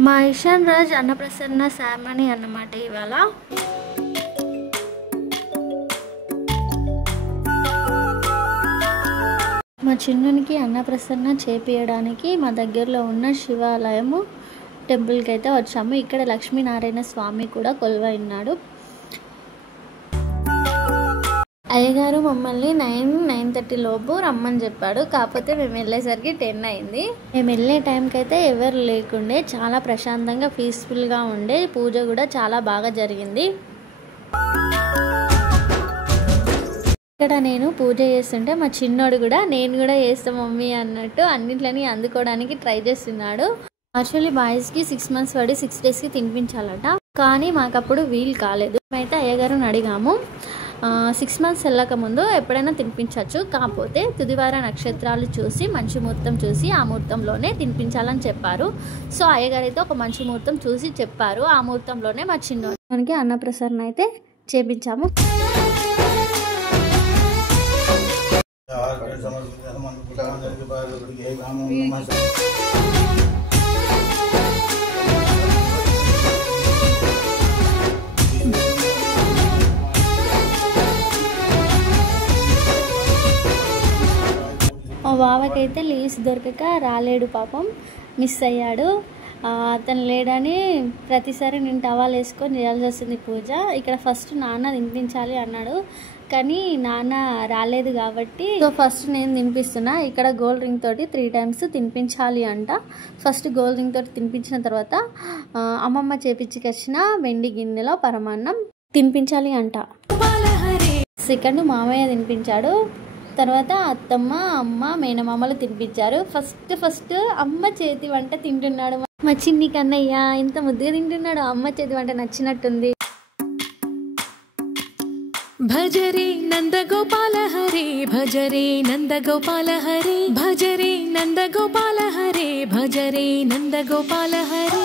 మా ఇషాన్ రాజ్ అన్నప్రసన్న శామని అన్నమాట ఇవాళ. మా చిన్నునికి అన్నప్రసన్న చేపియడానికి మా దగ్గరలో ఉన్న శివాలయము టెంపుల్కి అయితే వచ్చాము. ఇక్కడ లక్ష్మీనారాయణ స్వామి కూడా కొలువై ఉన్నాడు. అయ్యగారు మమ్మల్ని 9-9:30 లోపు రమ్మని చెప్పాడు. కాకపోతే మేము వెళ్ళేసరికి 10 అయింది. మేము వెళ్ళే టైంకి అయితే ఎవరు లేకుండే, చాలా ప్రశాంతంగా పీస్ఫుల్గా ఉండే. పూజ కూడా చాలా బాగా జరిగింది. ఇక్కడ నేను పూజ చేస్తుంటే మా చిన్నోడు కూడా నేను కూడా చేస్తా మమ్మీ అన్నట్టు అన్నిట్లని అందుకోవడానికి ట్రై చేస్తున్నాడు. యాక్చువల్లీ బాయ్స్కి 6 months పడి 6 daysకి తినిపించాలట. కానీ మాకప్పుడు వీలు కాలేదు. మేమైతే అయ్యగారుని అడిగాము, 6 months వెళ్ళక ముందు ఎప్పుడైనా తినిపించవచ్చు, కాకపోతే తుదివార నక్షత్రాలు చూసి మంచి ముహూర్తం చూసి ఆ ముహూర్తంలోనే తినిపించాలని చెప్పారు. సో అయ్యగారు అయితే ఒక మంచి ముహూర్తం చూసి చెప్పారు. ఆ ముహూర్తంలోనే మా చిన్నోడికి అన్నప్రసరణ అయితే చేపించాము. మా బావకైతే లీవ్స్ దొరకక రాలేడు, పాపం మిస్ అయ్యాడు. అతను లేడని ప్రతిసారి నేను టవాల్ వేసుకొని చేయాల్సి వస్తుంది పూజ. ఇక్కడ ఫస్ట్ నాన్న తినిపించాలి అన్నాడు, కానీ నాన్న రాలేదు కాబట్టి సో ఫస్ట్ నేను తినిపిస్తున్నా. ఇక్కడ గోల్డ్ రింగ్ తోటి 3 times తినిపించాలి అంట. ఫస్ట్ గోల్డ్ రింగ్ తోటి తినిపించిన తర్వాత అమ్మమ్మ చేపించుకొచ్చిన వెండి గిన్నెలో పరమాన్నం తినిపించాలి అంట. సెకండ్ మామయ్య తినిపించాడు, తర్వాత అత్తమ్మ, అమ్మ, మేనమామలు తినిపించారు. ఫస్ట్ అమ్మ చేతి వంట తింటున్నాడు మా చిన్ని కన్నయ్య. ఇంత ముద్దుగా తింటున్నాడు. అమ్మ చేతి వంట నచ్చినట్టుంది. భజరే నందగోపాల హరే, భజరే నందగోపాల హరే, భజరే నందగోపాల హరే, భజరే నందగోపాల హరే.